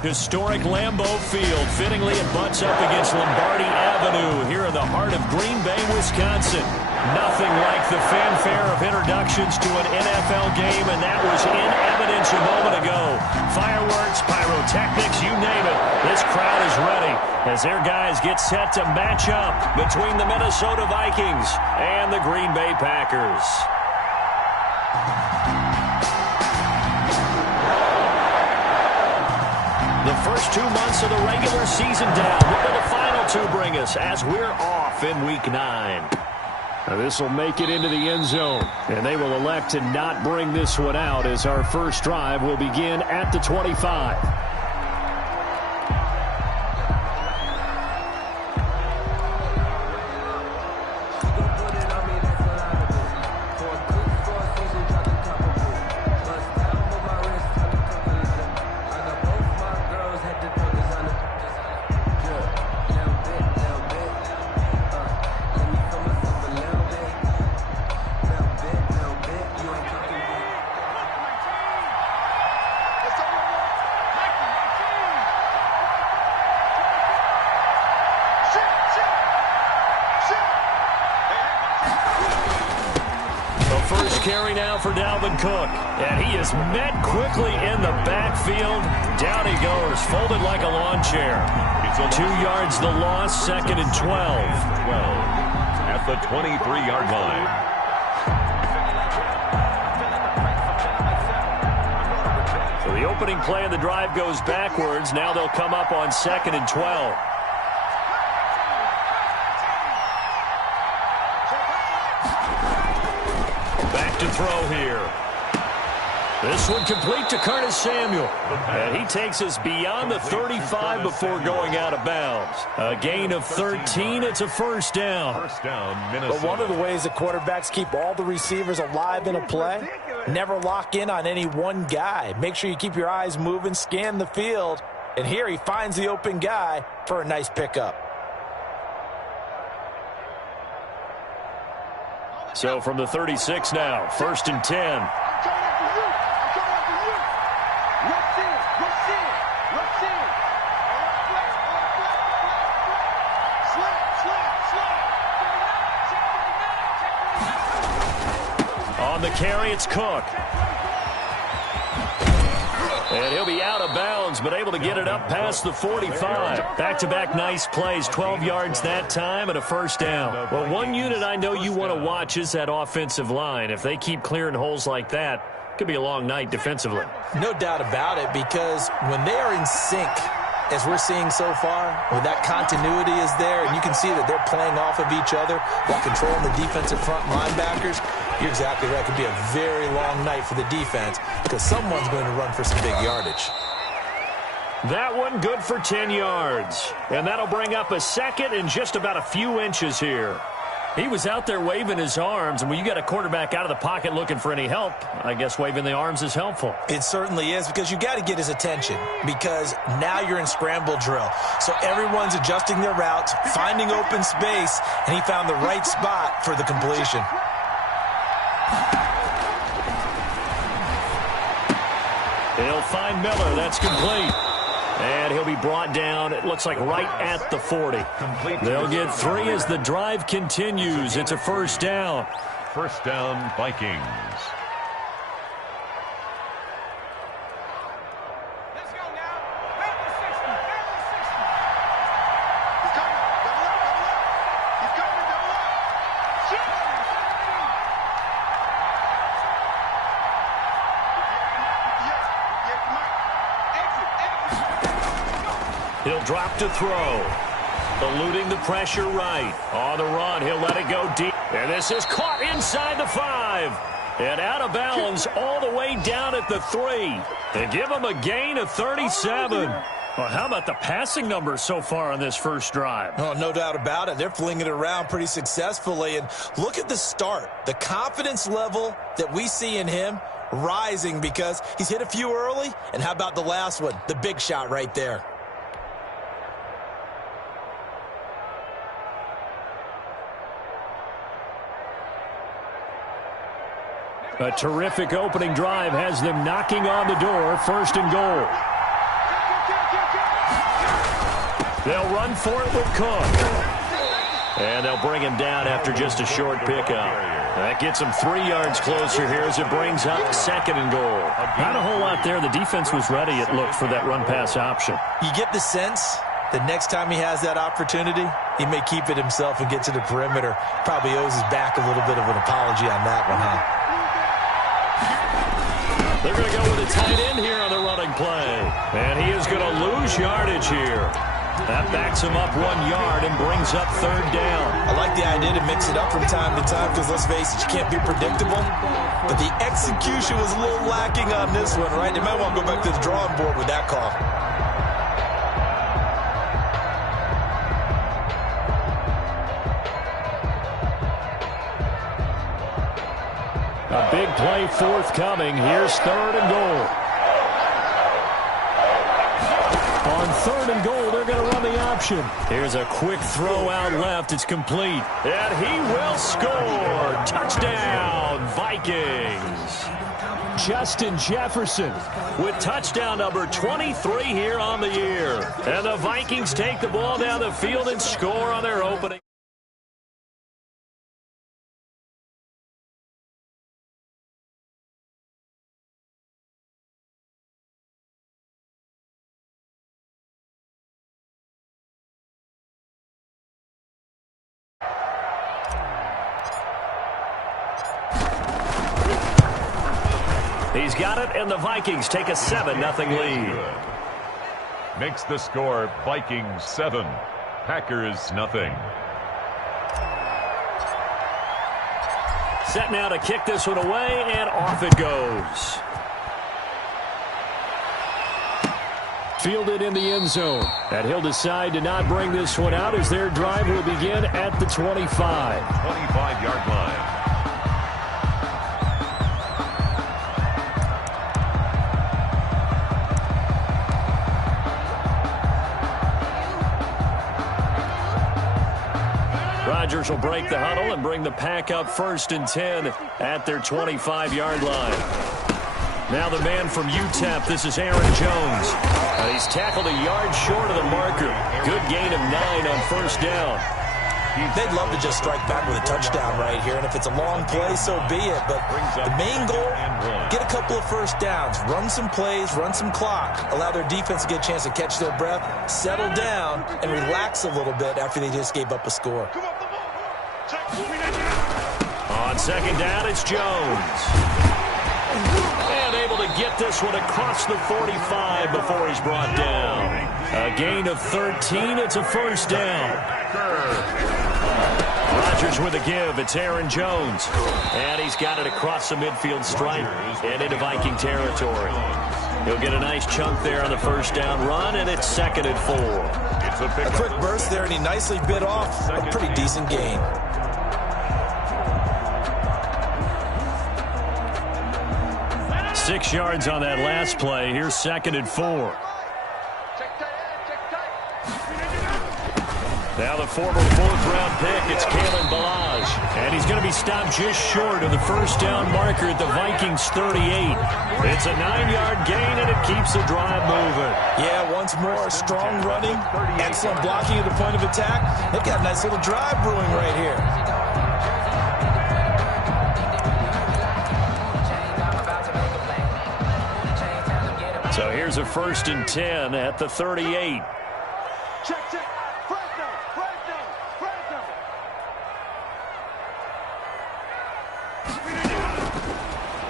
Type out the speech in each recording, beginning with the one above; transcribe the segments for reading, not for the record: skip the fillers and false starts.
Historic Lambeau Field. Fittingly, it butts up against Lombardi Avenue here in the heart of Green Bay, Wisconsin. Nothing like the fanfare of introductions to an NFL game, and that was in evidence a moment ago. Fireworks, pyrotechnics, you name it. This crowd is ready as their guys get set to match up between the Minnesota Vikings and the Green Bay Packers. The first 2 months of the regular season down. What will the final two bring us as we're off in Week 9? This will make it into the end zone, and they will elect to not bring this one out as our first drive will begin at the 25. Carry now for Dalvin Cook, and he is met quickly in the backfield. Down he goes, folded like a lawn chair. 2 yards the loss, 2nd and 12. 12 at the 23-yard line. So the opening play of the drive goes backwards. Now they'll come up on 2nd and 12. To throw here. This one complete to Curtis Samuel. And he takes us beyond the 35 before going out of bounds. A gain of 13. It's a first down. First down, Minnesota. But one of the ways the quarterbacks keep all the receivers alive in a play, never lock in on any one guy. Make sure you keep your eyes moving, scan the field. And here he finds the open guy for a nice pickup. So from the 36 now, 1st and 10. On the carry, it's Cook. And he'll be out of bounds, but able to get it up past the 45. Back-to-back nice plays, 12 yards that time and a first down. Well, one unit I know you want to watch is that offensive line. If they keep clearing holes like that, it could be a long night defensively. No doubt about it, because when they are in sync, as we're seeing so far, when that continuity is there, and you can see that they're playing off of each other while controlling the defensive front linebackers, you're exactly right. It could be a very long night for the defense because someone's going to run for some big yardage. That one good for 10 yards. And that'll bring up a second and just about a few inches here. He was out there waving his arms, and when you got a quarterback out of the pocket looking for any help, I guess waving the arms is helpful. It certainly is, because you got to get his attention, because now you're in scramble drill. So everyone's adjusting their routes, finding open space, and he found the right spot for the completion. They'll find Miller. That's complete. And he'll be brought down, it looks like, right at the 40. They'll get 3 as the drive continues. It's a first down. First down, Vikings. He'll drop to throw. Eluding the pressure right. On the run, he'll let it go deep. And this is caught inside the 5. And out of bounds all the way down at the 3. And give him a gain of 37. Well, how about the passing numbers so far on this first drive? Oh, no doubt about it. They're flinging it around pretty successfully. And look at the start. The confidence level that we see in him rising because he's hit a few early. And how about the last one? The big shot right there. A terrific opening drive has them knocking on the door. First and goal. They'll run for it with Cook. And they'll bring him down after just a short pickup. That gets him 3 yards closer here as it brings up 2nd and goal. Not a whole lot there. The defense was ready, it looked, for that run-pass option. You get the sense that next time he has that opportunity, he may keep it himself and get to the perimeter. Probably owes his back a little bit of an apology on that one, huh? They're going to go with a tight end here on the running play. And he is going to lose yardage here. That backs him up 1 yard and brings up 3rd down. I like the idea to mix it up from time to time because, let's face it, you can't be predictable. But the execution was a little lacking on this one, right? They might want to go back to the drawing board with that call. A big play forthcoming. Here's 3rd and goal. On 3rd and goal, they're going to run the option. Here's a quick throw out left. It's complete. And he will score. Touchdown, Vikings. Justin Jefferson with touchdown number 23 here on the year. And the Vikings take the ball down the field and score on their opening. He's got it, and the Vikings take a 7-0 lead. Makes the score Vikings 7, Packers nothing. Set now to kick this one away, and off it goes. Fielded in the end zone. And he'll decide to not bring this one out as their drive will begin at the 25. 25-yard line. Rodgers will break the huddle and bring the pack up 1st and 10 at their 25-yard line. Now the man from UTEP, this is Aaron Jones. He's tackled a yard short of the marker. Good gain of 9 on 1st down. They'd love to just strike back with a touchdown right here, and if it's a long play, so be it. But the main goal, get a couple of 1st downs, run some plays, run some clock, allow their defense to get a chance to catch their breath, settle down, and relax a little bit after they just gave up a score. On 2nd down, it's Jones. And able to get this one across the 45 before he's brought down. A gain of 13. It's a 1st down. Rodgers with a give. It's Aaron Jones. And he's got it across the midfield stripe and into Viking territory. He'll get a nice chunk there on the 1st down run, and it's 2nd and 4. A quick burst there, and he nicely bit off a pretty decent gain. 6 yards on that last play. Here's 2nd and 4. Now the former 4th-round pick, it's Kalen Ballage. And he's going to be stopped just short of the 1st down marker at the Vikings 38. It's a 9-yard gain, and it keeps the drive moving. Yeah, once more, strong running, excellent blocking at the point of attack. They've got a nice little drive brewing right here. So here's a 1st and 10 at the 38.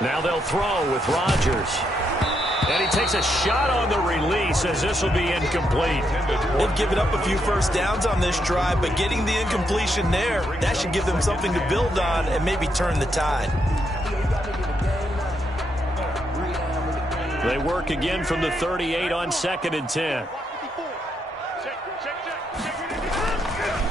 Now they'll throw with Rodgers. And he takes a shot on the release as this will be incomplete. They've given up a few 1st downs on this drive, but getting the incompletion there, that should give them something to build on and maybe turn the tide. They work again from the 38 on 2nd and 10.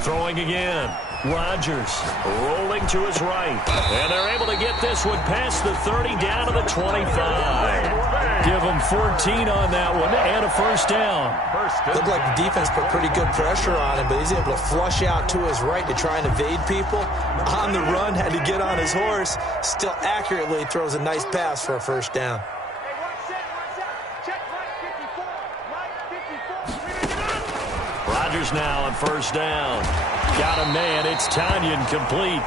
Throwing again. Rodgers rolling to his right. And they're able to get this one past the 30 down to the 25. Give them 14 on that one and a 1st down. Looked like the defense put pretty good pressure on him, but he's able to flush out to his right to try and evade people. On the run, had to get on his horse. Still accurately throws a nice pass for a 1st down. Rodgers now on first down. Got a man. It's Tanyan complete.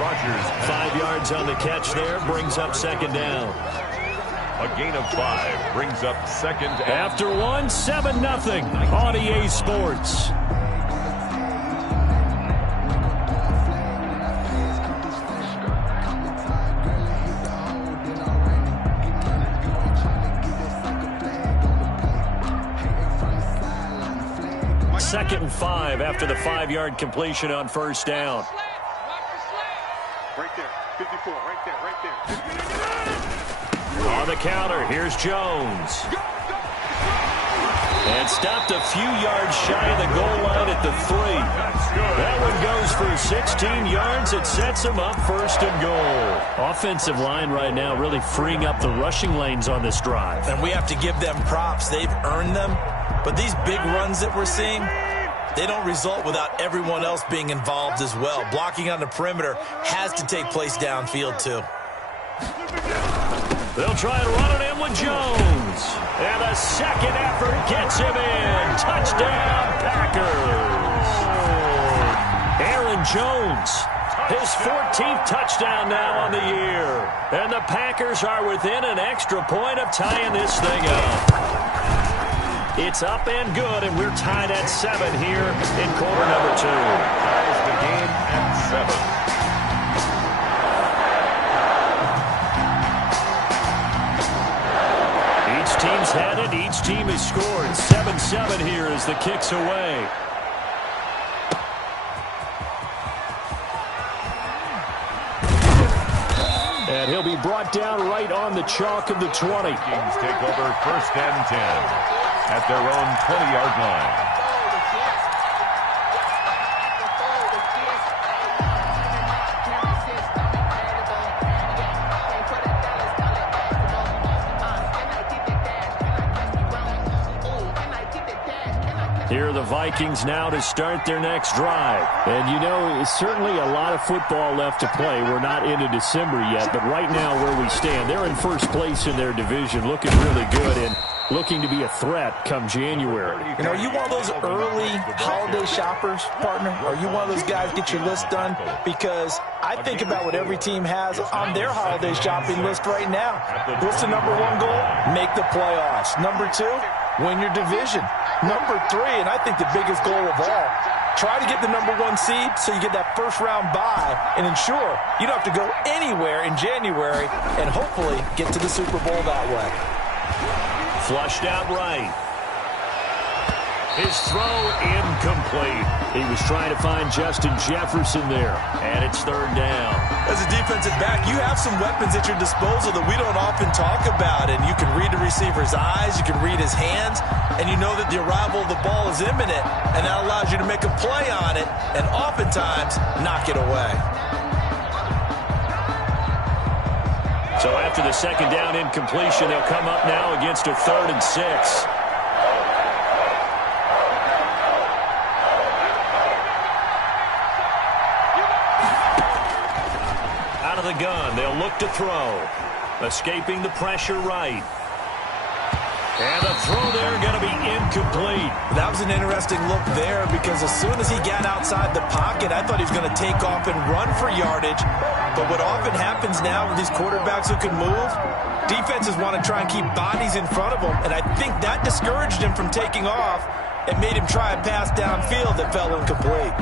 Rodgers. 5 yards on the catch there. Brings up second down. A gain of 5 brings up second. After 7-0 on EA Sports. Second and 5 after the 5-yard completion on first down. Right there, 54, right there. On the counter, here's Jones. And stopped a few yards shy of the goal line at the 3. That one goes for 16 yards. It sets him up first and goal. Offensive line right now really freeing up the rushing lanes on this drive. And we have to give them props. They've earned them. But these big runs that we're seeing, they don't result without everyone else being involved as well. Blocking on the perimeter has to take place downfield too. They'll try and run it in with Jones. And a second effort gets him in. Touchdown, Packers. Aaron Jones, his 14th touchdown now on the year. And the Packers are within an extra point of tying this thing up. It's up and good, and we're tied at 7 here in quarter number 2. Ties the game at 7. Each team's had it. Each team has scored. 7-7 here as the kick's away. And he'll be brought down right on the chalk of the 20. Kings take over first and 10 at their own 20-yard line. Here are the Vikings now to start their next drive. And, you know, it's certainly a lot of football left to play. We're not into December yet, but right now where we stand, they're in first place in their division, looking really good and looking to be a threat come January. You know, are you one of those early holiday shoppers, partner? Are you one of those guys get your list done? Because I think about what every team has on their holiday shopping list right now. What's the number 1 goal? Make the playoffs. Number 2, win your division. Number 3, and I think the biggest goal of all, try to get the number 1 seed so you get that first-round bye and ensure you don't have to go anywhere in January and hopefully get to the Super Bowl that way. Flushed out right. His throw incomplete. He was trying to find Justin Jefferson there, and it's third down. As a defensive back, you have some weapons at your disposal that we don't often talk about, and you can read the receiver's eyes, you can read his hands, and you know that the arrival of the ball is imminent, and that allows you to make a play on it and oftentimes knock it away. So after the second down incompletion, they'll come up now against a 3rd and 6. Out of the gun, they'll look to throw. Escaping the pressure right. And the throw there going to be incomplete. That was an interesting look there because as soon as he got outside the pocket, I thought he was going to take off and run for yardage. But what often happens now with these quarterbacks who can move, defenses want to try and keep bodies in front of them. And I think that discouraged him from taking off and made him try a pass downfield that fell incomplete.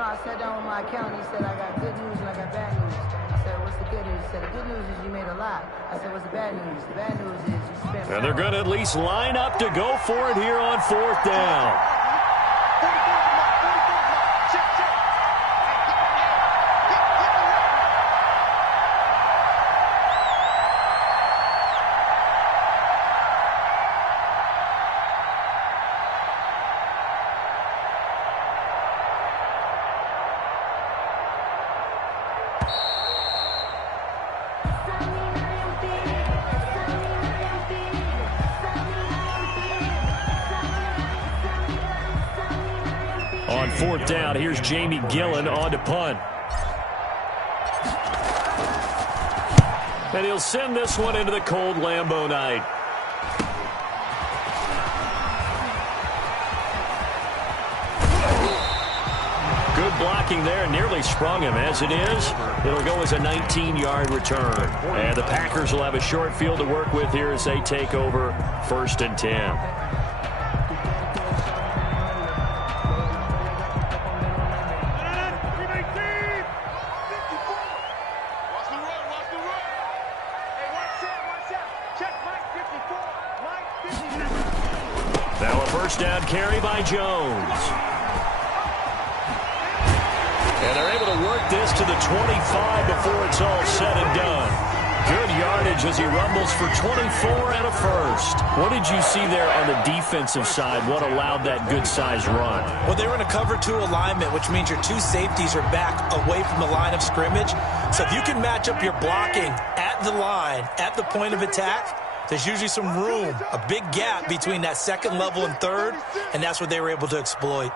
I sat down with my accountant. He said, I got good news and I got bad news. I said, what's the good news? He said, the good news is you made a lot. I said, what's the bad news? The bad news is you spent... And they're going to at least line up to go for it here on 4th down. On 4th down, here's Jamie Gillen on to punt. And he'll send this one into the cold Lambeau night. Good blocking there, nearly sprung him. As it is, it'll go as a 19-yard return. And the Packers will have a short field to work with here as they take over 1st and 10. Now a first down carry by Jones. And they're able to work this to the 25 before it's all said and done. Good yardage as he rumbles for 24 and a first. What did you see there on the defensive side? What allowed that good-sized run? Well, they were in a cover 2 alignment, which means your 2 safeties are back away from the line of scrimmage. So if you can match up your blocking at the line, at the point of attack, there's usually some room, a big gap between that second level and third, and that's what they were able to exploit.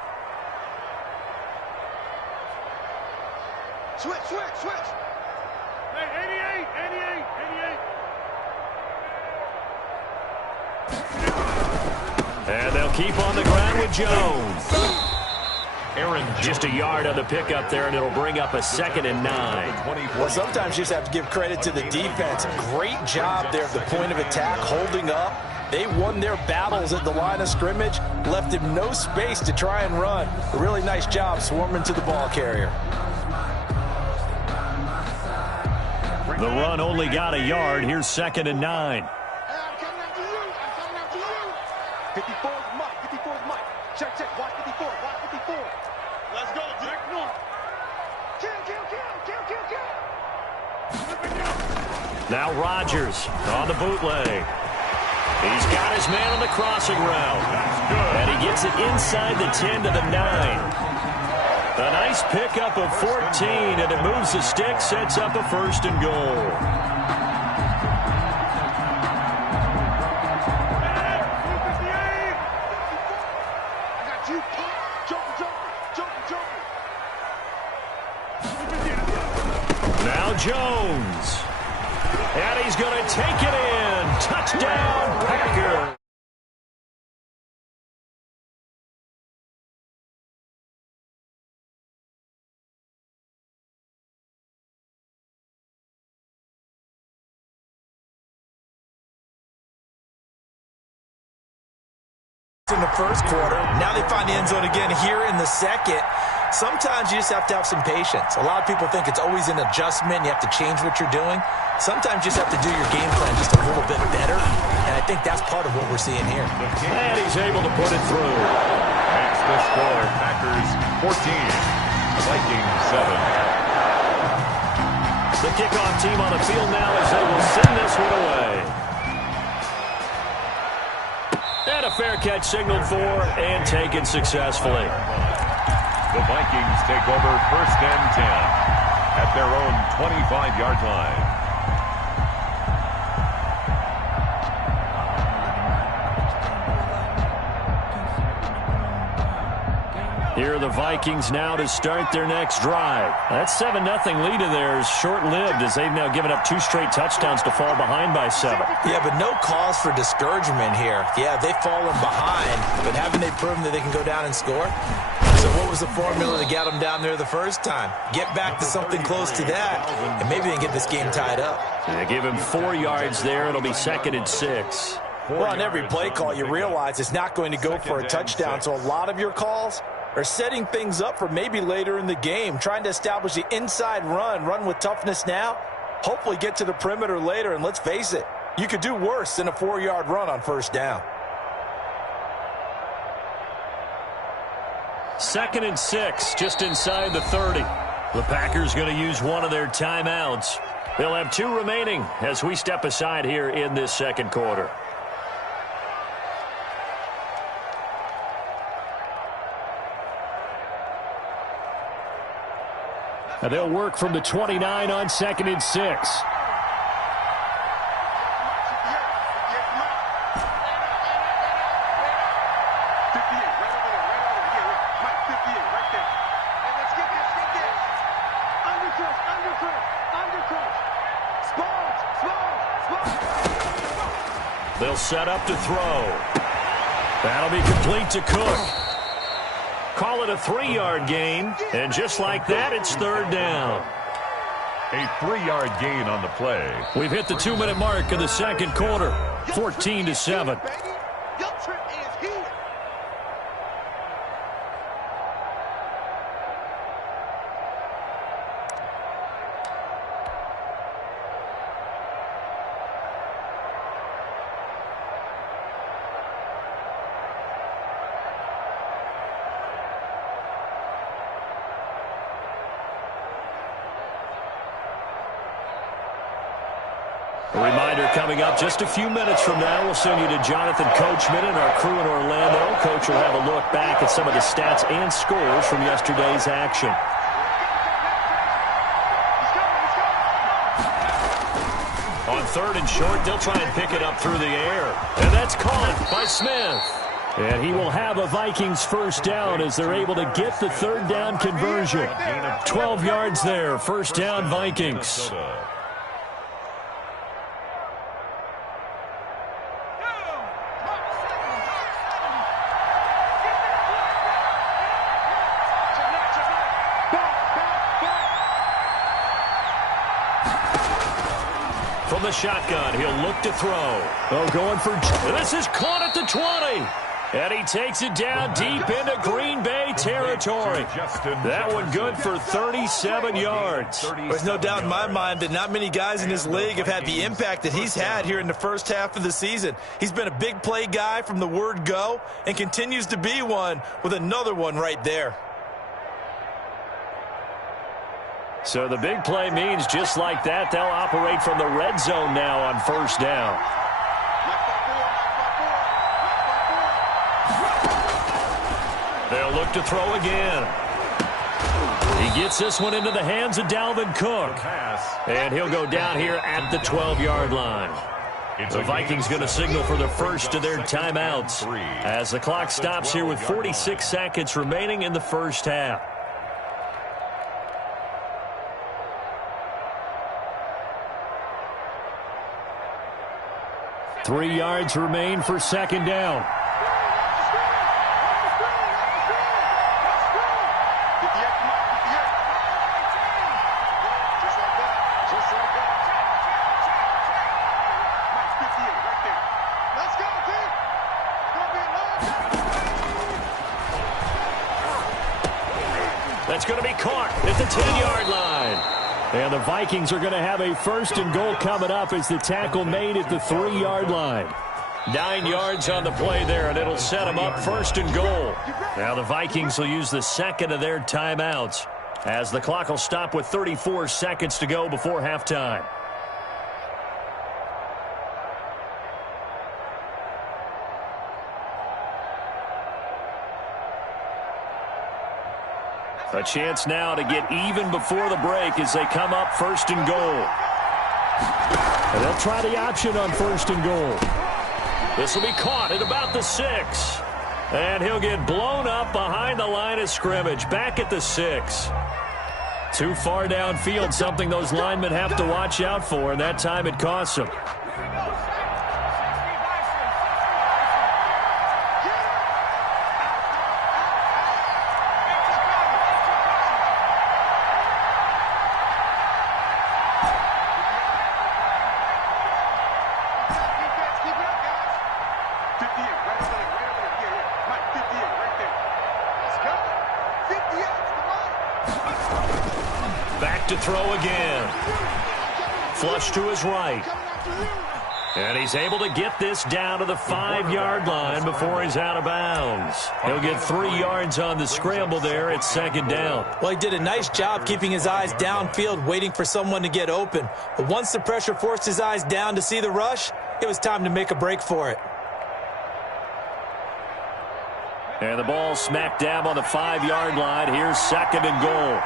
Switch. Hey, 88. And they'll keep on the ground with Jones. Aaron just a yard on the pickup there, and it'll bring up a 2nd and 9. Well, sometimes you just have to give credit to the defense. Great job there at the point of attack, holding up. They won their battles at the line of scrimmage, left him no space to try and run. A really nice job swarming to the ball carrier. The run only got a yard. Here's 2nd and 9. I'm coming after you. 54 is Mike. 54 is Mike. Check. Watch 54. Let's go, Dick. Kill. Now Rodgers on the bootleg. He's got his man on the crossing route. And he gets it inside the 10 to the 9. A nice pickup of 14, and it moves the stick, sets up a 1st and goal. Now Jones. And he's going to take it in. Touchdown, Packer. In the first quarter, now they find the end zone again here in the second. Sometimes you just have to have some patience. A lot of people think it's always an adjustment. You have to change what you're doing. Sometimes you just have to do your game plan just a little bit better, and I think that's part of what we're seeing here. And he's able to put it through. That's the score. Packers 14, Vikings 7. The kickoff team on the field now as they will send this one away. And a fair catch signaled for and taken successfully. The Vikings take over 1st and 10 at their own 25-yard line. Here are the Vikings now to start their next drive. That 7-0 lead of theirs short-lived as they've now given up 2 straight touchdowns to fall behind by 7. Yeah, but no cause for discouragement here. Yeah, they've fallen behind, but haven't they proven that they can go down and score? So what was the formula to get them down there the first time? Get back to something close to that, and maybe they can get this game tied up. They give him 4 yards there. It'll be 2nd and 6. Well, on every play call, you realize it's not going to go for a touchdown, so a lot of your calls are setting things up for maybe later in the game, trying to establish the inside run with toughness now, hopefully get to the perimeter later, and let's face it, you could do worse than a 4-yard run on 1st down. 2nd and 6, just inside the 30. The Packers going to use one of their timeouts. They'll have 2 remaining as we step aside here in this second quarter. And they'll work from the 29 on 2nd and 6. They'll set up to throw. That'll be complete to Cook. Call it a 3-yard gain, and just like that, it's third down. A 3-yard gain on the play. We've hit the 2-minute mark of the second quarter, 14-7. Your trip is here. A reminder coming up just a few minutes from now, we'll send you to Jonathan Coachman and our crew in Orlando. Coach will have a look back at some of the stats and scores from yesterday's action. On 3rd and short, they'll try and pick it up through the air. And that's caught by Smith. And he will have a Vikings first down as they're able to get the third down conversion. 12 yards there, first down Vikings. From the shotgun, he'll look to throw. Oh, going for... This is caught at the 20. And he takes it down deep into Green Bay territory. That one good for 37 yards. There's no doubt in my mind that not many guys in this league have had the impact that he's had here in the first half of the season. He's been a big play guy from the word go and continues to be one with another one right there. So the big play means just like that, they'll operate from the red zone now on first down. They'll look to throw again. He gets this one into the hands of Dalvin Cook. And he'll go down here at the 12-yard line. The Vikings going to signal for the first of their timeouts as the clock stops here with 46 seconds remaining in the first half. Three yards remain for second down. That's going to be caught at the 10-yard line. And the Vikings are going to have a first and goal coming up as the tackle made at the 3-yard line. 9 yards on the play there, and it'll set them up first and goal. Now the Vikings will use the second of their timeouts as the clock will stop with 34 seconds to go before halftime. A chance now to get even before the break as they come up first and goal. And they'll try the option on first and goal. This will be caught at about the 6. And he'll get blown up behind the line of scrimmage, back at the 6. Too far downfield, something those linemen have to watch out for, and that time it costs them. To throw again. Flush to his right. And he's able to get this down to the 5-yard line before he's out of bounds. He'll get 3 yards on the scramble there at second down. Well, he did a nice job keeping his eyes downfield, waiting for someone to get open. But once the pressure forced his eyes down to see the rush, it was time to make a break for it. And the ball smack dab on the 5-yard line. Here's second and goal.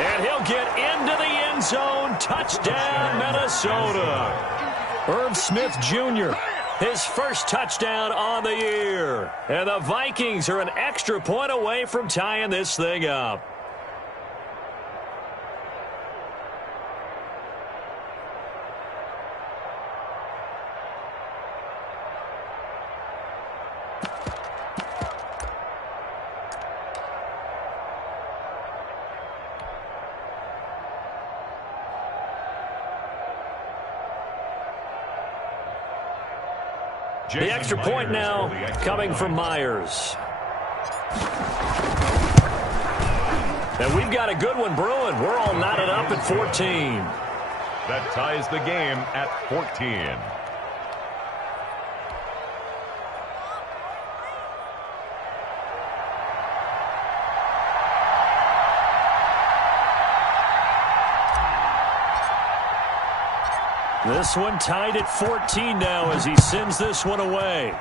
And he'll get into the end zone. Touchdown, Minnesota. Irv Smith Jr., his first touchdown on the year. And the Vikings are an extra point away from tying this thing up. The extra point now coming from Myers. And we've got a good one brewing. We're all knotted up at 14. That ties the game at 14. This one tied at 14 now as he sends this one away.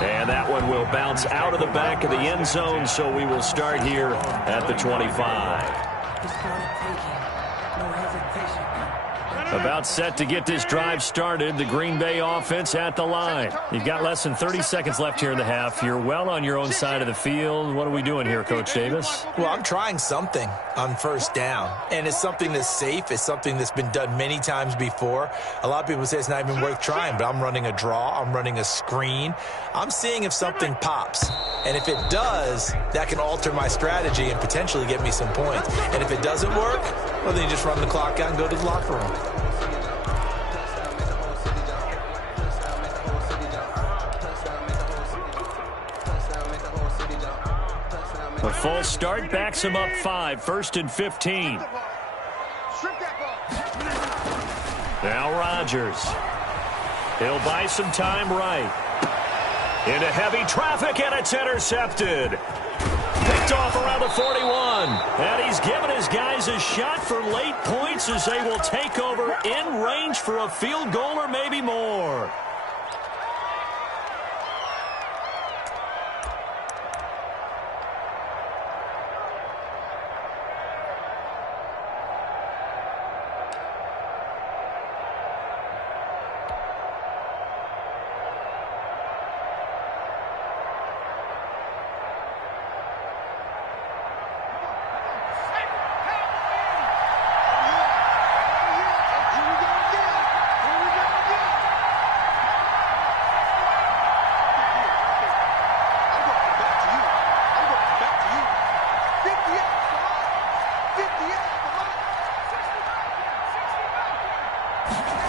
And that one will bounce out of the back of the end zone, so we will start here at the 25. About set to get this drive started. The Green Bay offense at the line. You've got less than 30 seconds left here in the half. You're well on your own side of the field. What are we doing here, Coach Davis? Well, I'm trying something on first down, and it's something that's safe. It's something that's been done many times before. A lot of people say it's not even worth trying, but I'm running a draw. I'm running a screen. I'm seeing if something pops, and if it does, that can alter my strategy and potentially get me some points. And if it doesn't work, well, then you just run the clock out and go to the locker room. A false start backs him up 5, 1st and 15. Now Rodgers. He'll buy some time right. Into heavy traffic, and it's intercepted. Picked off around the 41. And he's given his guys a shot for late points as they will take over in range for a field goal or maybe more.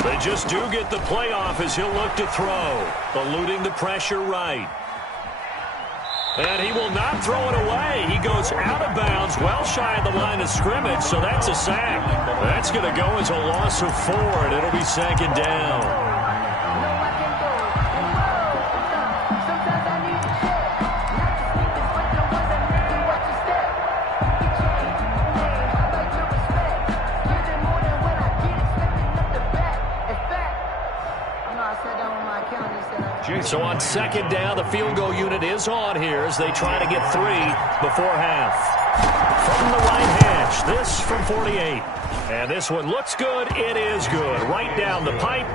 They just do get the playoff as he'll look to throw, eluding the pressure right. And he will not throw it away. He goes out of bounds, well shy of the line of scrimmage, so that's a sack. That's going to go as a loss of 4, and it'll be 2nd down. So on 2nd down, the field goal unit is on here as they try to get 3 before half. From the right hash, this from 48. And this one looks good. It is good. Right down the pipe.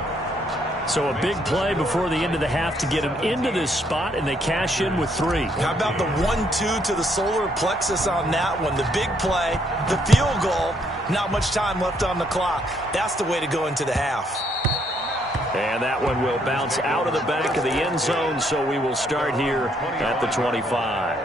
So a big play before the end of the half to get them into this spot, and they cash in with 3. How about the 1-2 to the solar plexus on that one? The big play, the field goal, not much time left on the clock. That's the way to go into the half. And that one will bounce out of the back of the end zone, so we will start here at the 25.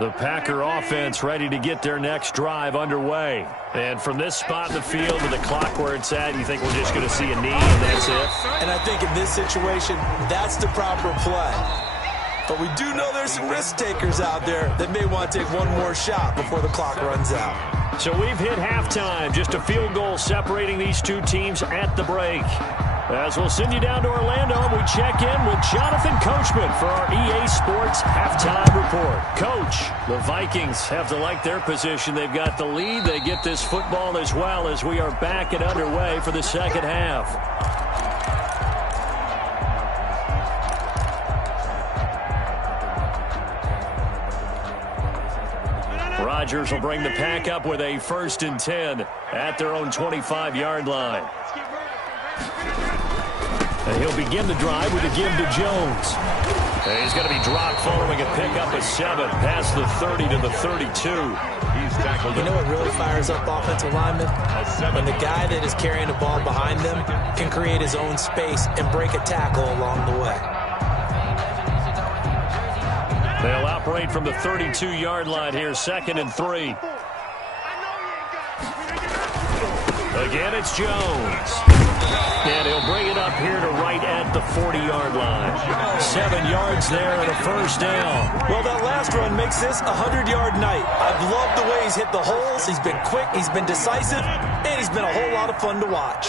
The Packer offense ready to get their next drive underway. And from this spot in the field to the clock where it's at, you think we're just going to see a knee and that's it? And I think in this situation, that's the proper play. But we do know there's some risk takers out there that may want to take one more shot before the clock runs out. So we've hit halftime. Just a field goal separating these two teams at the break. As we'll send you down to Orlando, we check in with Jonathan Coachman for our EA Sports Halftime Report. Coach, the Vikings have to like their position. They've got the lead. They get this football as well as we are back and underway for the second half. Rodgers will bring the pack up with a 1st and 10 at their own 25-yard line. And he'll begin the drive with a give to Jones. And he's going to be dropped following a pickup of 7 past the 30 to the 32. He's tackled. You know what really fires up offensive linemen? When the guy that is carrying the ball behind them can create his own space and break a tackle along the way. They'll operate from the 32-yard line here, 2nd and 3. Again, it's Jones. And he'll bring it up here to right at the 40-yard line. 7 yards there and a first down. Well, that last run makes this a 100-yard night. I've loved the way he's hit the holes. He's been quick, he's been decisive, and he's been a whole lot of fun to watch.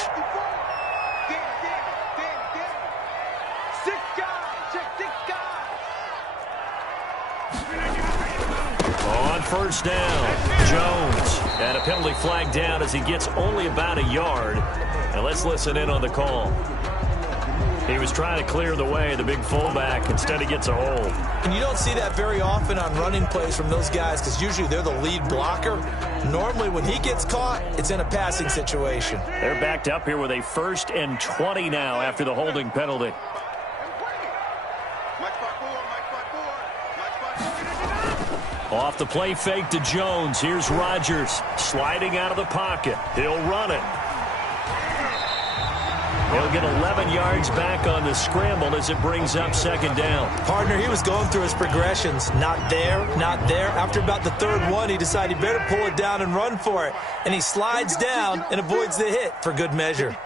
On first down, Jones. And a penalty flag down as he gets only about a yard. And let's listen in on the call. He was trying to clear the way, the big fullback. Instead, he gets a hold. And you don't see that very often on running plays from those guys because usually they're the lead blocker. Normally, when he gets caught, it's in a passing situation. They're backed up here with a 1st and 20 now after the holding penalty. Off the play fake to Jones. Here's Rodgers sliding out of the pocket. He'll run it. He'll get 11 yards back on the scramble as it brings up 2nd down. Partner, he was going through his progressions. Not there, not there. After about the 3rd one, he decided he better pull it down and run for it. And he slides down and avoids the hit for good measure.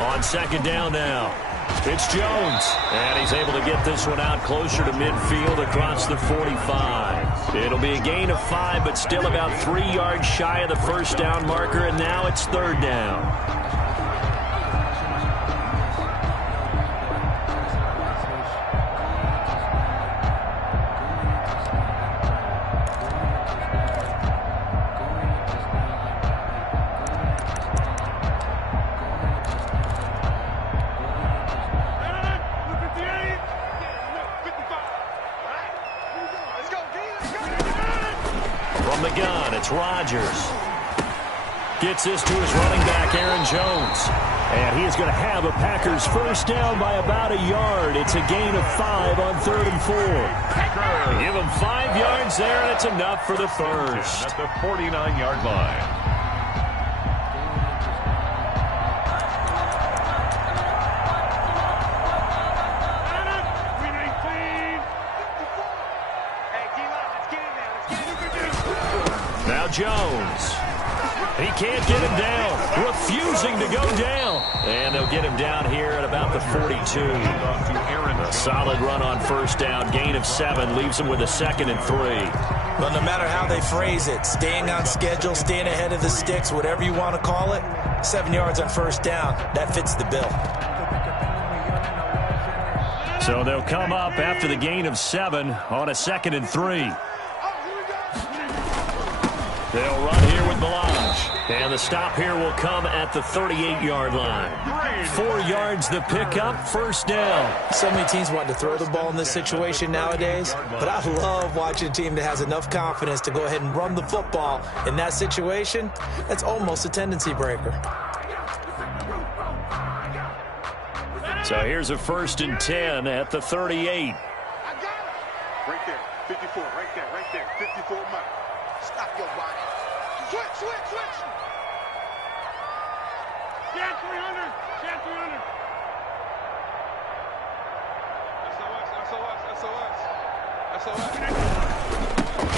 On 2nd down now. It's Jones, and he's able to get this one out closer to midfield across the 45. It'll be a gain of 5, but still about 3 yards shy of the first down marker, and now it's 3rd down. From the gun, it's Rodgers. Gets this to his running back, Aaron Jones. And he is going to have a Packers first down by about a yard. It's a gain of 5 on 3rd and 4. Give him 5 yards there, and it's enough for the first. At the 49-yard line. Now Jones. He can't get him down. Refusing to go down. And they'll get him down here at about the 42. A solid run on first down. Gain of 7 leaves him with a 2nd and 3. Well, no matter how they phrase it, staying on schedule, staying ahead of the sticks, whatever you want to call it, 7 yards on first down, that fits the bill. So they'll come up after the gain of 7 on a 2nd and 3. They'll run here with Balaj. And the stop here will come at the 38-yard line. 4 yards the pickup, first down. So many teams want to throw the ball in this situation nowadays, but I love watching a team that has enough confidence to go ahead and run the football in that situation. That's almost a tendency breaker. So here's a 1st and 10 at the 38. Right there, 54, right there, 54 Mike. Stop your body. Switch. Scan 300, scan 300. SOS.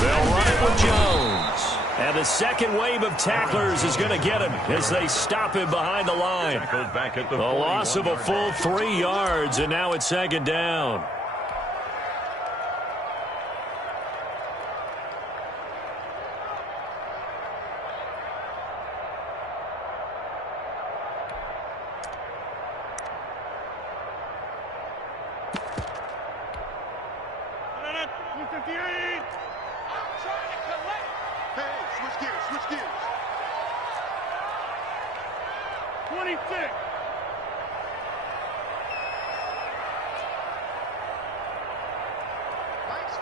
They'll run it with Jones. And the second wave of tacklers is going to get him as they stop him behind the line. Back at the loss of a full 3 yards, and now it's 2nd down. Switch gears. 26. Mike's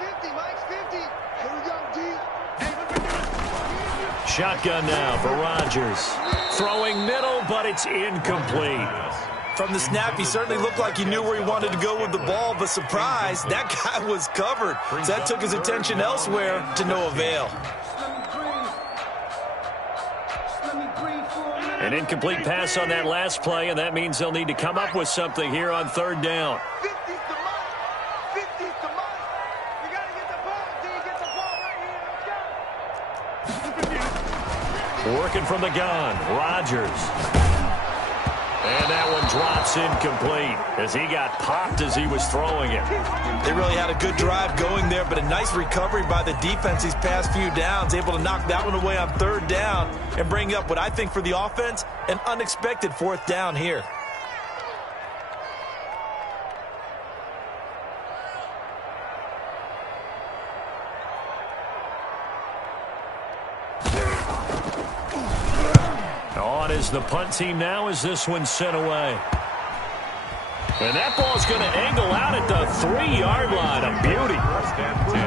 50. Here we go, D. Shotgun now for Rodgers. Throwing middle, but it's incomplete. From the snap, he certainly looked like he knew where he wanted to go with the ball, but surprise, that guy was covered. So that took his attention elsewhere to no avail. An incomplete pass on that last play, and that means they'll need to come up with something here on third down. 50's the money. 50's the money. You got to get the ball until you get the ball right here. Let's go. Working from the gun, Rodgers. And that one drops incomplete as he got popped as he was throwing it. They really had a good drive going there, but a nice recovery by the defense these past few downs, able to knock that one away on third down and bring up what I think for the offense, an unexpected fourth down here. On is the punt team now as this one's sent away. And that ball's going to angle out at the 3-yard line. A beauty.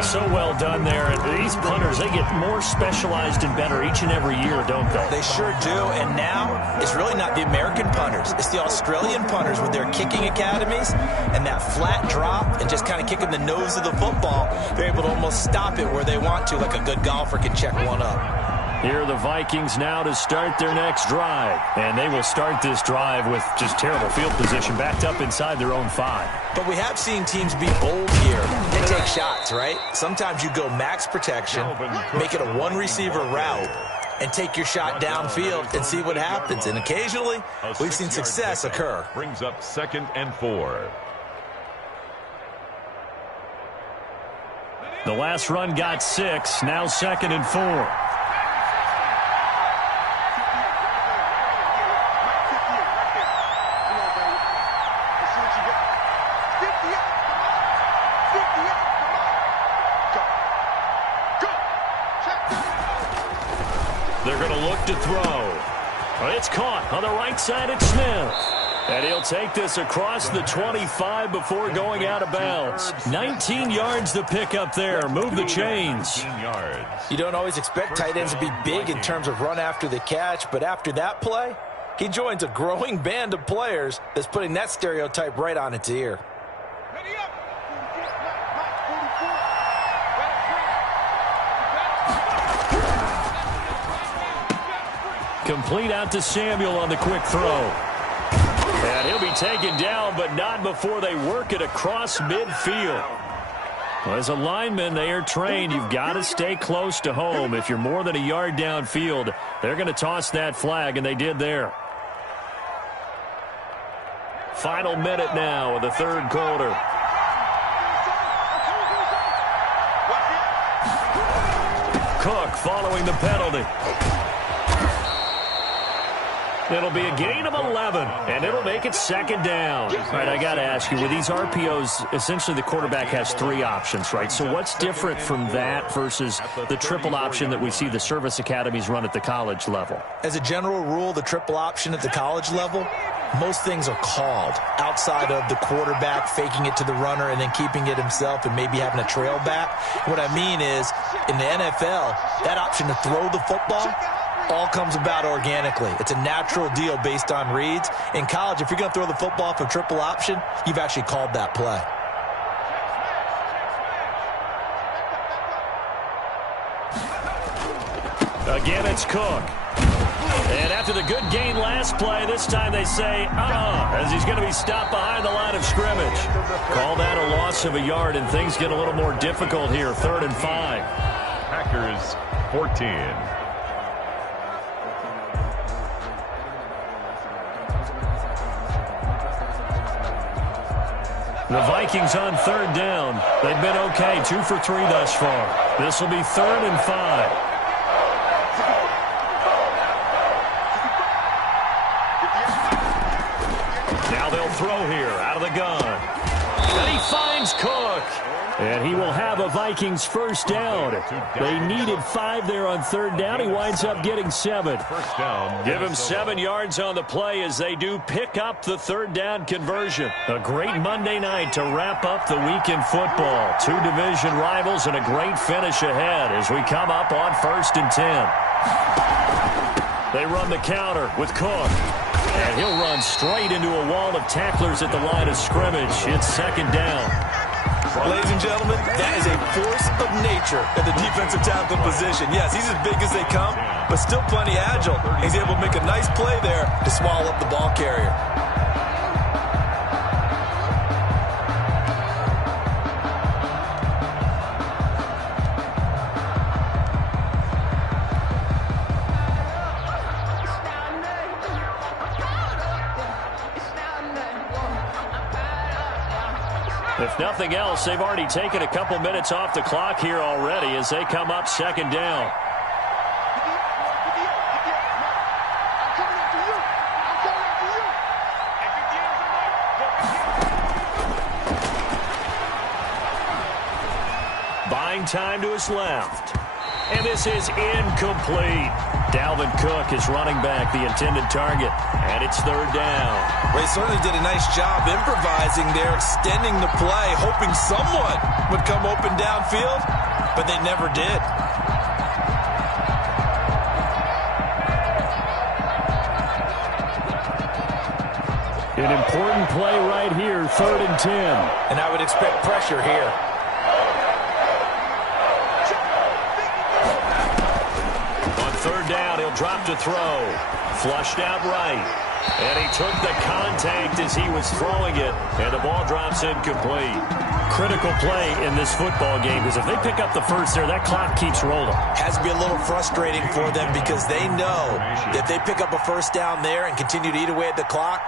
So well done there. And these punters, they get more specialized and better each and every year, don't they? They sure do. And now it's really not the American punters. It's the Australian punters with their kicking academies and that flat drop and just kind of kicking the nose of the football. They're able to almost stop it where they want to, like a good golfer can check one up. Here are the Vikings now to start their next drive. And they will start this drive with just terrible field position backed up inside their own 5. But we have seen teams be bold here and take shots, right? Sometimes you go max protection, make it a one-receiver route, and take your shot downfield and see what happens. And occasionally, we've seen success occur. Brings up 2nd and 4. The last run got 6, now 2nd and 4. They're going to look to throw. It's caught on the right side at Smith. And he'll take this across the 25 before going out of bounds. 19 yards to pick up there. Move the chains. You don't always expect tight ends to be big in terms of run after the catch, but after that play, he joins a growing band of players that's putting that stereotype right on its ear. Complete out to Samuel on the quick throw. And he'll be taken down, but not before they work it across midfield. Well, as a lineman, they are trained. You've got to stay close to home. If you're more than a yard downfield, they're going to toss that flag, and they did there. Final minute now of the third quarter. Cook following the penalty. It'll be a gain of 11, and it'll make it 2nd down. All right, I got to ask you, with these RPOs, essentially the quarterback has 3 options, right? So what's different from that versus the triple option that we see the service academies run at the college level? As a general rule, the triple option at the college level, most things are called outside of the quarterback faking it to the runner and then keeping it himself and maybe having a trail back. What I mean is, in the NFL, that option to throw the football all comes about organically. It's a natural deal based on reads. In college, if you're going to throw the football for triple option, you've actually called that play. Again, it's Cook. And after the good gain last play, this time they say, as he's going to be stopped behind the line of scrimmage. Call that a loss of a yard, and things get a little more difficult here. 3rd and 5. Packers 14. The Vikings on 3rd down. They've been okay, 2 for 3 thus far. This will be 3rd and 5. Now they'll throw here out of the gun. And he finds Cook. And he will have a Vikings first down. They needed 5 there on 3rd down. He winds up getting 7. First down. Give him 7 yards on the play as they do pick up the 3rd down conversion. A great Monday night to wrap up the week in football. 2 division rivals and a great finish ahead as we come up on 1st and 10. They run the counter with Cook. And he'll run straight into a wall of tacklers at the line of scrimmage. It's second down. Ladies and gentlemen, that is a force of nature at the defensive tackle position. Yes, he's as big as they come, but still plenty agile. He's able to make a nice play there to swallow up the ball carrier. If nothing else, they've already taken a couple minutes off the clock here already as they come up second down. Buying time to his left. And this is incomplete. Dalvin Cook is running back the intended target. And it's third down. Well, he certainly did a nice job improvising there, extending the play, hoping someone would come open downfield, but they never did. An important play right here, 3rd and 10. And I would expect pressure here. On third down, he'll drop to throw. Flushed out right. And he took the contact as he was throwing it, and the ball drops incomplete. Critical play in this football game, because if they pick up the first there, that clock keeps rolling. Has to be a little frustrating for them because they know that if they pick up a first down there and continue to eat away at the clock,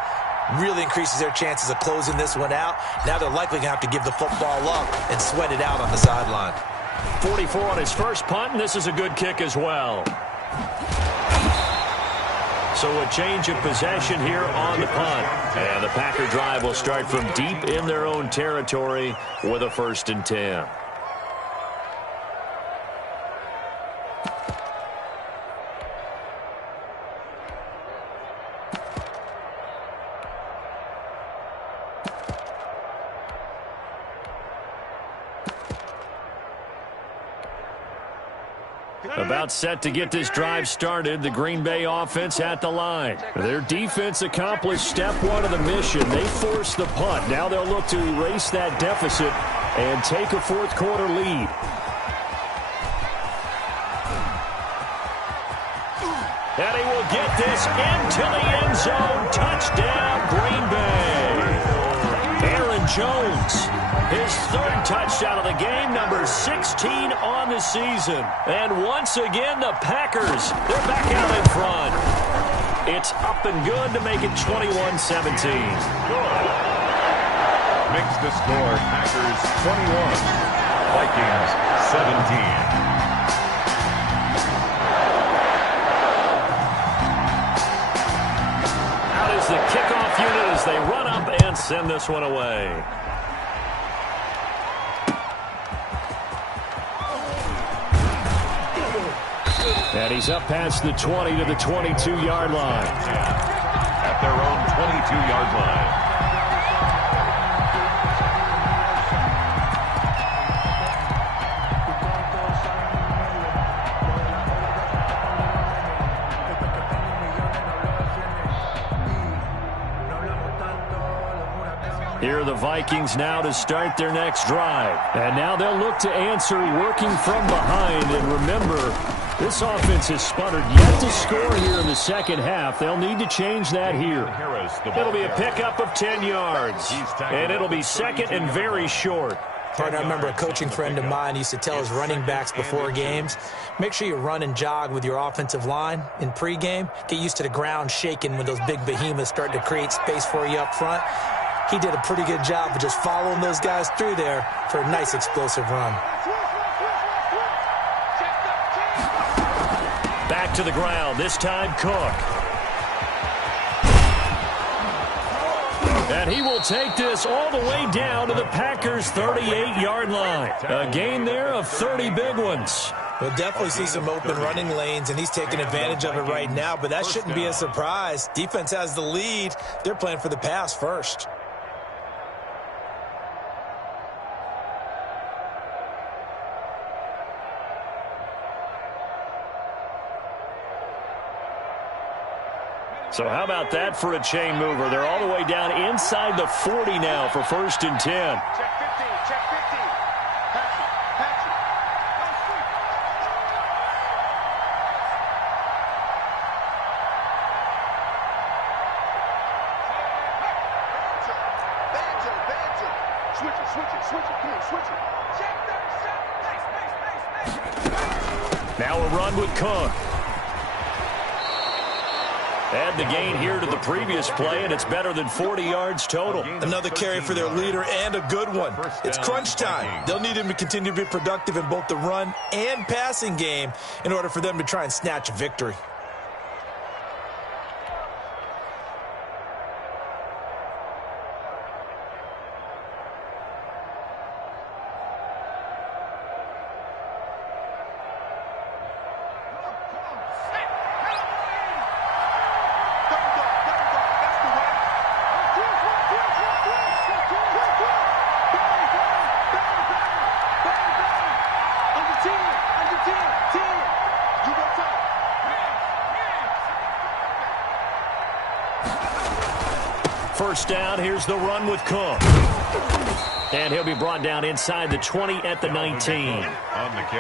really increases their chances of closing this one out. Now they're likely going to have to give the football up and sweat it out on the sideline. 44 on his first punt, and this is a good kick as well. So a change of possession here on the punt. And the Packer drive will start from deep in their own territory with a 1st and 10. About set to get this drive started, the Green Bay offense at the line. Their defense accomplished step 1 of the mission. They forced the punt. Now they'll look to erase that deficit and take a 4th quarter lead. And he will get this into the end zone. Touchdown, Green Bay. Aaron Jones. His 3rd touchdown of the game, number 16 on the season. And once again, the Packers, they're back out in front. It's up and good to make it 21-17. Makes the score Packers 21, Vikings 17. Out is the kickoff unit as they run up and send this one away. And he's up past the 20 to the 22-yard line. At their own 22-yard line. Here are the Vikings now to start their next drive. And now they'll look to answer working from behind. And remember, this offense has sputtered yet to score here in the second half. They'll need to change that here. It'll be a pickup of 10 yards. And it'll be 2nd and very short. Partner, I remember a coaching friend of mine used to tell his running backs before games, make sure you run and jog with your offensive line in pregame. Get used to the ground shaking when those big behemoths start to create space for you up front. He did a pretty good job of just following those guys through there for a nice explosive run. Back to the ground, this time Cook. And he will take this all the way down to the Packers' 38-yard line. A gain there of 30 big ones. We'll definitely see some open running lanes, and he's taking advantage of it right now, but that shouldn't be a surprise. Defense has the lead. They're playing for the pass first. So how about that for a chain mover? They're all the way down inside the 40 now for 1st and 10. Check 15, check 15. Patch it, patch it. Go sweep. Banjo, banjo. Switch it, switch it, switch it. Come on, switch it. Check 37. Now a run with Cook. Add the gain here to the previous play, and it's better than 40 yards total. Another carry for their leader, and a good one. It's crunch time. They'll need him to continue to be productive in both the run and passing game in order for them to try and snatch a victory. First down, here's the run with Cook. And he'll be brought down inside the 20 at the 19.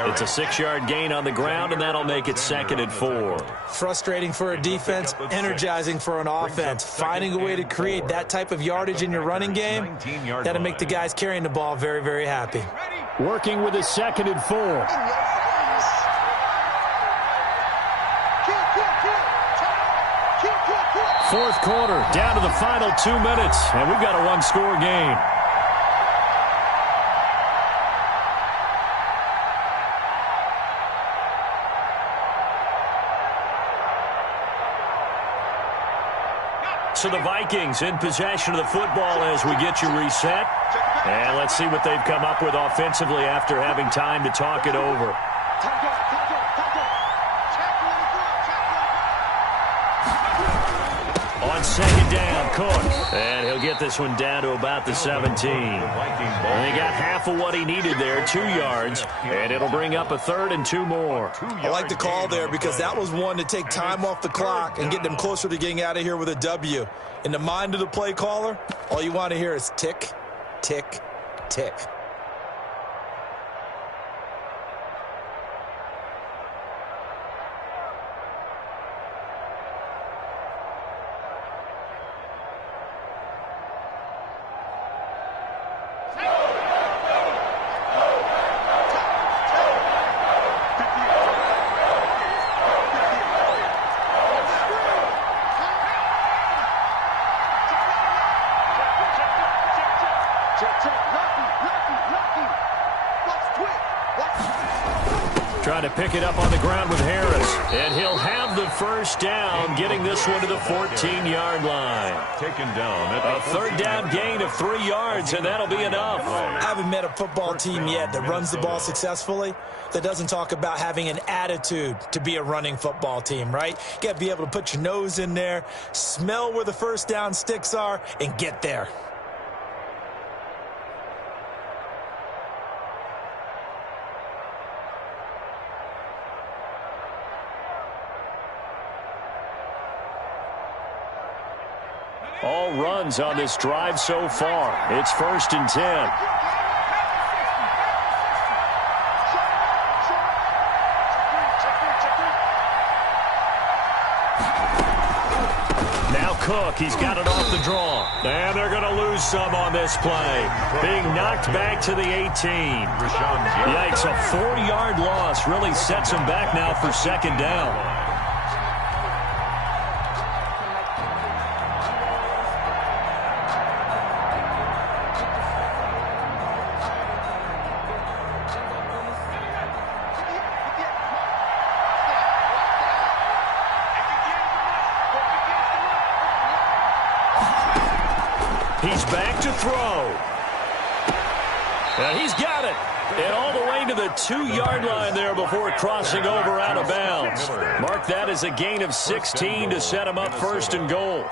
It's a 6-yard gain on the ground, and that'll make it 2nd and 4. Frustrating for a defense, energizing for an offense. Finding a way to create that type of yardage in your running game, that'll make the guys carrying the ball very, very happy. Working with a 2nd and 4. Fourth quarter, down to the final 2 minutes, and we've got a one-score game. So the Vikings in possession of the football as we get you reset. And let's see what they've come up with offensively after having time to talk it over. On 2nd down, Cook. And he'll get this one down to about the 17. And he got half of what he needed there, 2 yards. And it'll bring up a 3rd and 2 more. I like the call there because that was one to take time off the clock and get them closer to getting out of here with a W. In the mind of the play caller, all you want to hear is tick, tick, tick. Trying to pick it up on the ground with Harris. And he'll have the first down, getting this one to the 14-yard line. Taken down. A 3rd down gain of 3 yards, and that'll be enough. I haven't met a football team yet that runs the ball successfully that doesn't talk about having an attitude to be a running football team, right? You got to be able to put your nose in there, smell where the first down sticks are, and get there. All runs on this drive so far. It's 1st and 10. Now Cook, he's got it off the draw. And they're going to lose some on this play. Being knocked back to the 18. Yikes, a 4-yard loss really sets him back now for 2nd down. He's back to throw. And he's got it. And all the way to the 2-yard line there before crossing over out of bounds. Mark that as a gain of 16 to set him up 1st and goal.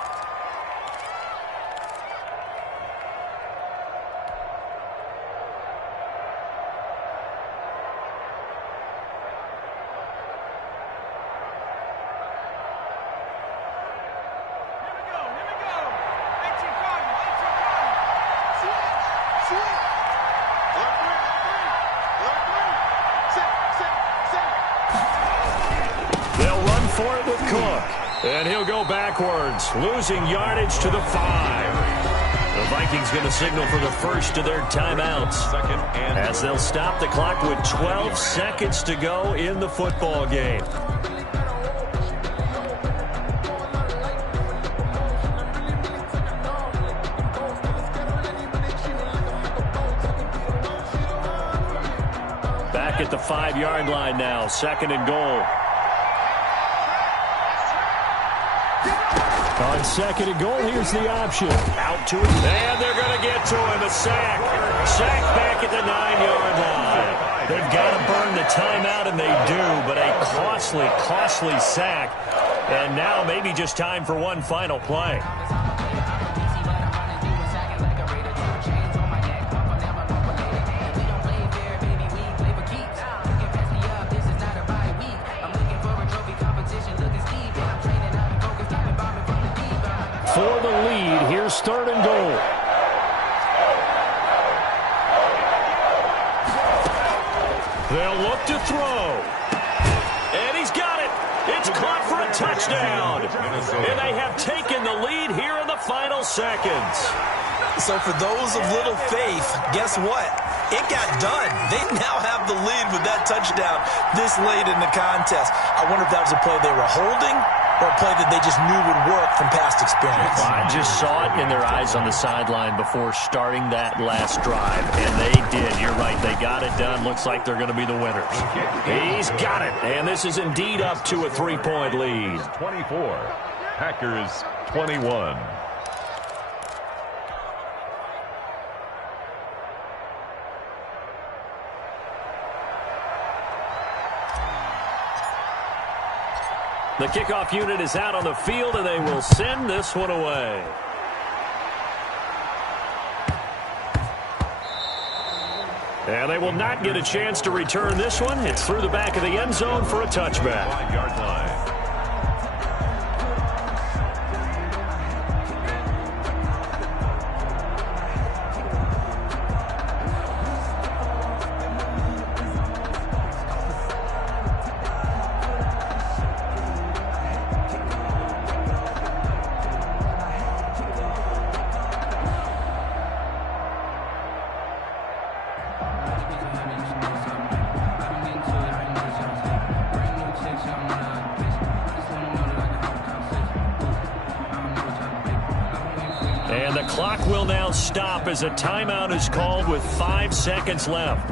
Cook. And he'll go backwards, losing yardage to the 5. The Vikings going to signal for the first of their timeouts as they'll stop the clock with 12 seconds to go in the football game. Back at the 5-yard line now, 2nd and goal. On 2nd and goal, here's the option. Out to it. And they're going to get to him. A sack. Sack back at the 9-yard line. They've got to burn the timeout, and they do, but a costly, costly sack. And now maybe just time for one final play. For the lead, here's 3rd and goal. They'll look to throw. And he's got it. It's caught for a touchdown. And they have taken the lead here in the final seconds. So for those of little faith, guess what? It got done. They now have the lead with that touchdown this late in the contest. I wonder if that was a play they were holding or a play that they just knew would work from past experience. Well, I just saw it in their eyes on the sideline before starting that last drive, and they did. You're right. They got it done. Looks like they're going to be the winners. He's got it, and this is indeed up to a 3-point lead. 24, Packers 21. The kickoff unit is out on the field, and they will send this one away. And they will not get a chance to return this one. It's through the back of the end zone for a touchback. 5-yard line. And the clock will now stop as a timeout is called with 5 seconds left.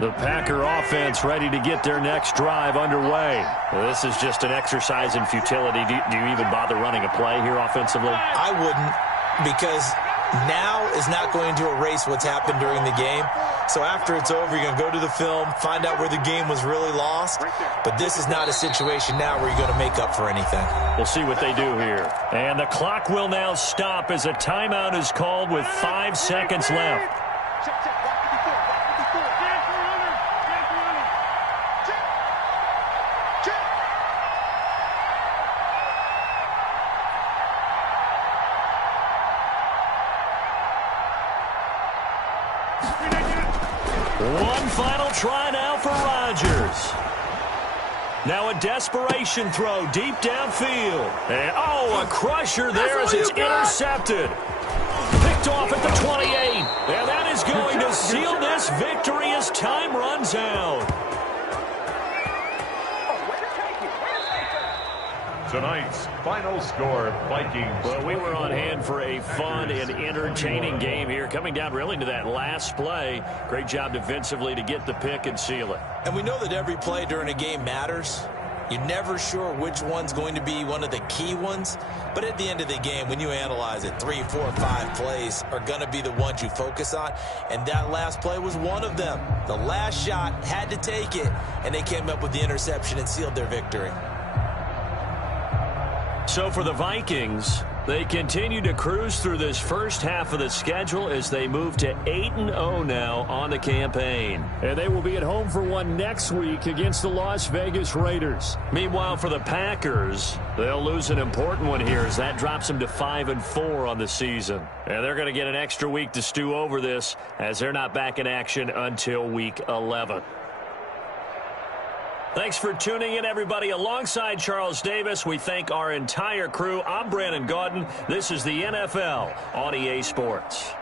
The Packer offense ready to get their next drive underway. Well, this is just an exercise in futility. Do you even bother running a play here offensively? I wouldn't, because now is not going to erase what's happened during the game. So after it's over, you're going to go to the film, find out where the game was really lost. But this is not a situation now where you're going to make up for anything. We'll see what they do here. And the clock will now stop as a timeout is called with 5 seconds left. One final try now for Rodgers. Now a desperation throw deep downfield. And, a crusher there as it's intercepted. Picked off at the 28. And that is going to seal this victory as time runs out. Tonight's final score, Vikings. Well, we were on hand for a fun and entertaining game here. Coming down really to that last play. Great job defensively to get the pick and seal it. And we know that every play during a game matters. You're never sure which one's going to be one of the key ones. But at the end of the game, when you analyze it, 3, 4, 5 plays are going to be the ones you focus on. And that last play was one of them. The last shot had to take it, and they came up with the interception and sealed their victory. So for the Vikings, They continue to cruise through this first half of the schedule as they move to 8-0 now on the campaign. And they will be at home for one next week against the Las Vegas Raiders. Meanwhile, for the Packers, they'll lose an important one here as that drops them to 5-4 on the season. And they're going to get an extra week to stew over this as they're not back in action until week 11. Thanks for tuning in, everybody. Alongside Charles Davis, we thank our entire crew. I'm Brandon Gaudin. This is the NFL on EA Sports.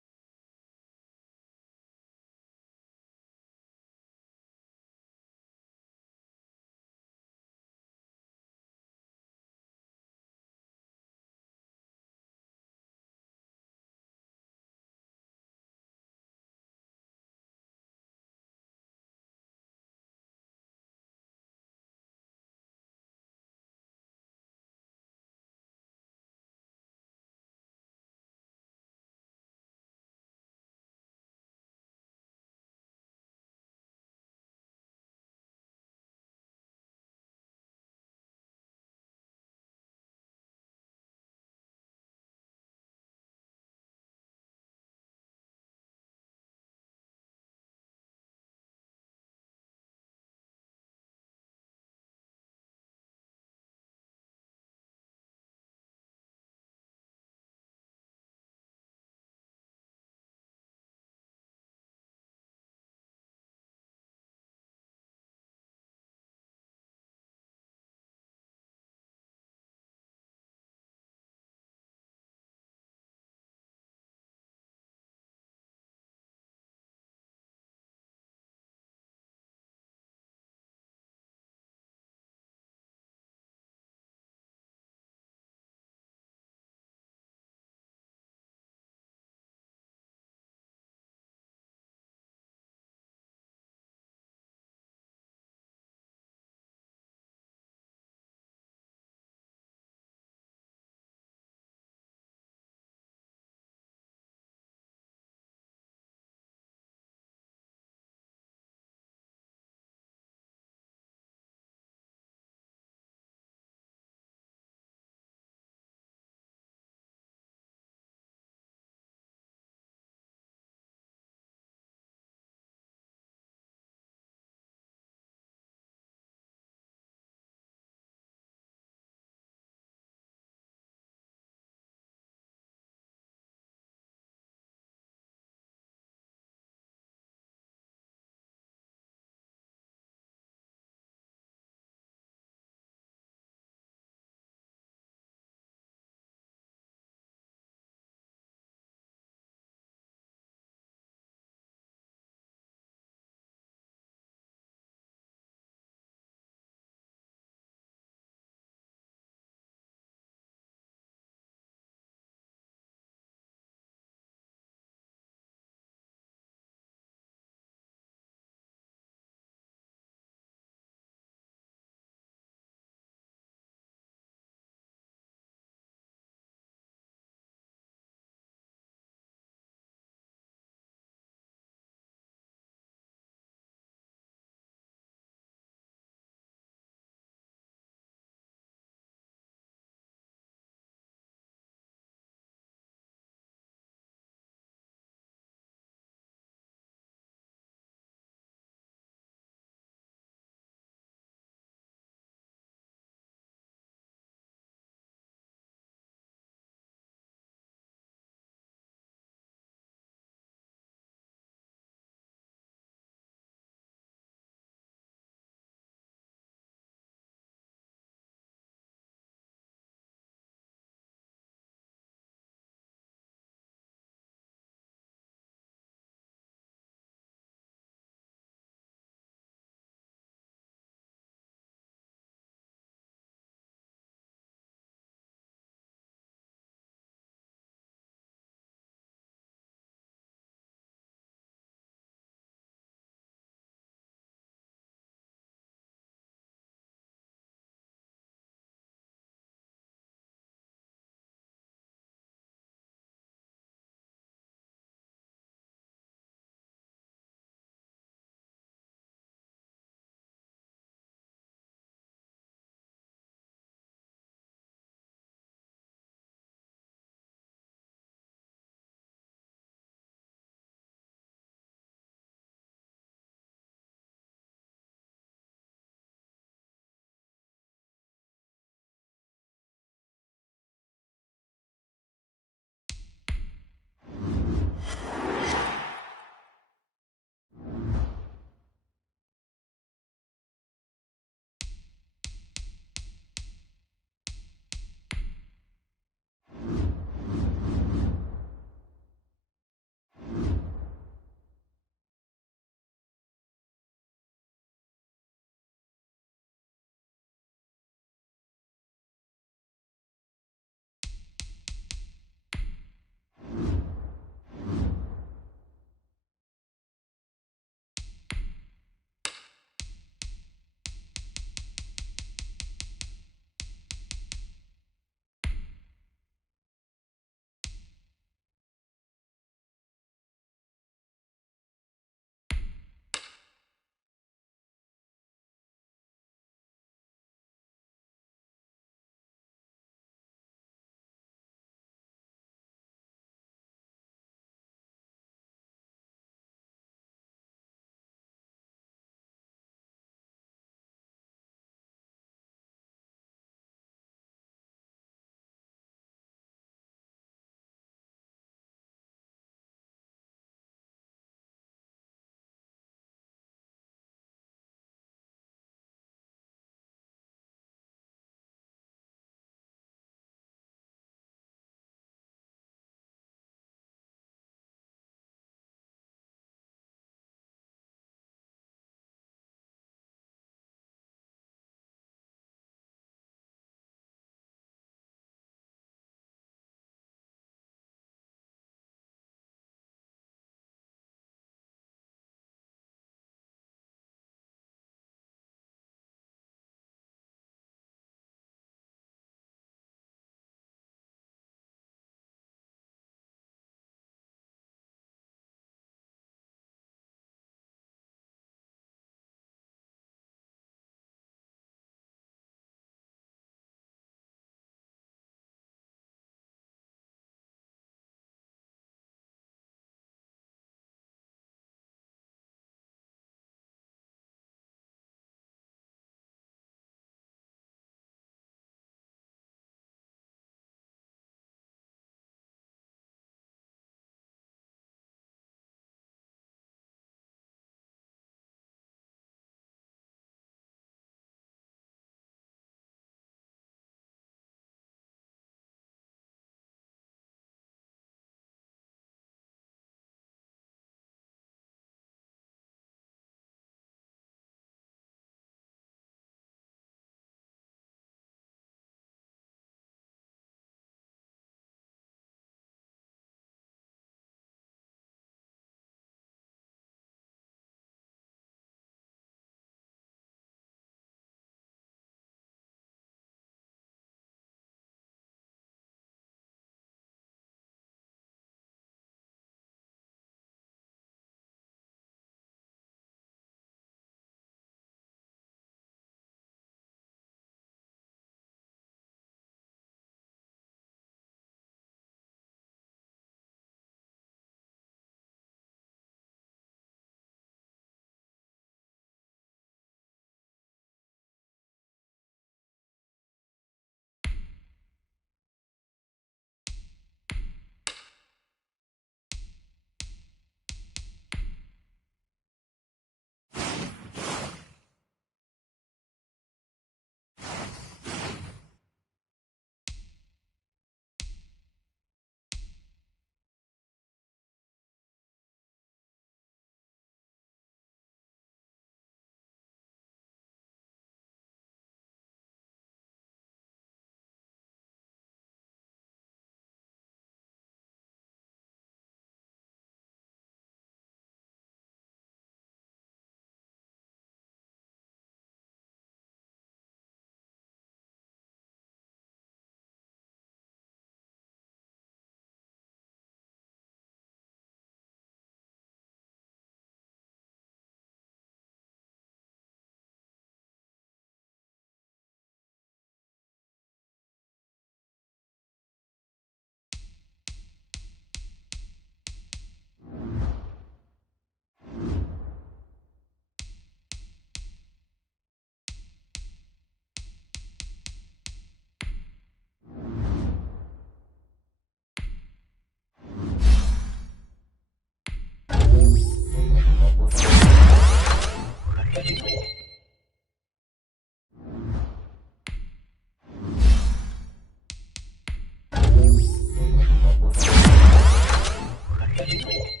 Bye.